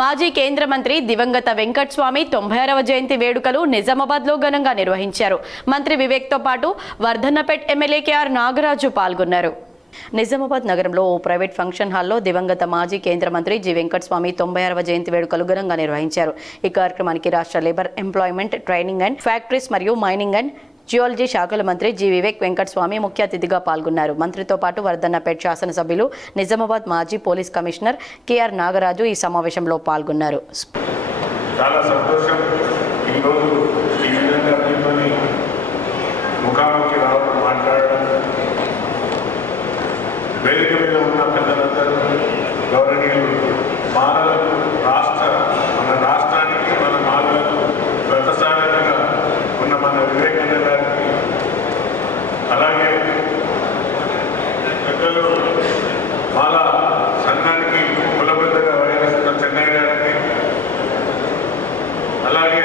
మాజీ కేంద్ర మంత్రి దివంగత వెంకటస్వామి 96వ జయంతి వేడుకలు నిజామాబాద్లో ఘనంగా నిర్వహించారు. మంత్రి వివేక్తో పాటు వర్ధన్నపేట్ ఎమ్మెల్యే కేఆర్ నాగరాజు పాల్గొన్నారు. నిజామాబాద్ నగరంలో ఓ ప్రైవేట్ ఫంక్షన్ హాల్లో దివంగత మాజీ కేంద్ర మంత్రి జి వెంకటస్వామి 96వ జయంతి వేడుకలు ఘనంగా నిర్వహించారు. ఈ కార్యక్రమానికి రాష్ట్ర labour, employment, training and factories మరియు మైనింగ్ అండ్ జియాలజీ శాఖల మంత్రి జి వివేక్ వెంకటస్వామి ముఖ్య అతిథిగా పాల్గొన్నారు. మంత్రితో పాటు వర్ధన్నపేట్ శాసనసభ్యులు, నిజామాబాద్ మాజీ పోలీస్ కమిషనర్ కేఆర్ నాగరాజు ఈ సమావేశంలో పాల్గొన్నారు. చాలా సంతోషం ఈరోజు ఈ విధంగా మీతోని ముఖాముఖి రావడం, మాట్లాడడం, వేదిక మీద ఉన్న పెద్దలందరూ, గౌరవనీయులు, మాలలకు మన రాష్ట్రానికి, మన మాలలకు ప్రతిసారంగా ఉన్న మన వివేకానంద గారికి, అలాగే పెద్దలు మాల సంఘానికి కులబద్ధగా వ్యవహరిస్తున్న చెన్నై గారికి, అలాగే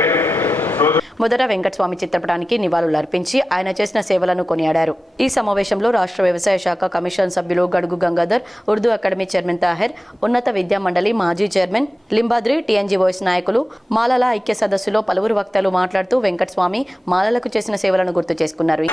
మొదట వెంకటస్వామి చిత్రపటానికి నివాళులర్పించి ఆయన చేసిన సేవలను కొనియాడారు. ఈ సమావేశంలో రాష్ట్ర వ్యవసాయ శాఖ కమిషన్ సభ్యులు గడుగు గంగాధర్, ఉర్దూ అకాడమీ చైర్మన్ తాహెర్, ఉన్నత విద్యా మండలి మాజీ చైర్మన్ లింబాద్రి, టీఎన్జీ వాయిస్ నాయకులు, మాలల ఐక్య సదస్సులో పలువురు వక్తలు మాట్లాడుతూ వెంకటస్వామి మాలలకు చేసిన సేవలను గుర్తు చేసుకున్నారు.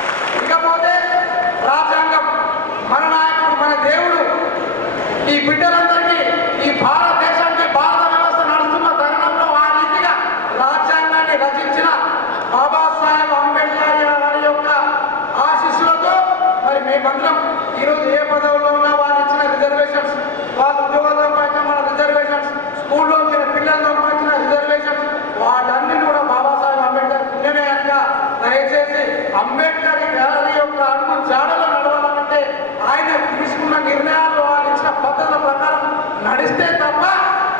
ఈరోజు ఏ పదవుల్లో ఉన్నా వాళ్ళు ఇచ్చిన రిజర్వేషన్స్, వాళ్ళ ఉద్యోగాలతో పాటు మన రిజర్వేషన్స్, స్కూల్లో వచ్చిన పిల్లలతో వచ్చిన రిజర్వేషన్స్, వాళ్ళన్నీ కూడా బాబాసాహెబ్ అంబేద్కర్ పుణ్యమేయంగా దయచేసి అంబేద్కర్ గారి యొక్క అడుగు జాడలో నడవాలంటే ఆయన తీసుకున్న నిర్ణయాలు, వాళ్ళు ఇచ్చిన పద్ధతుల ప్రకారం నడిస్తే తప్ప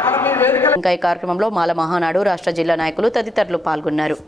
మనం ఈ వేదిక. ఇంకా ఈ కార్యక్రమంలో మాల మహానాడు రాష్ట్ర జిల్లా నాయకులు తదితరులు పాల్గొన్నారు.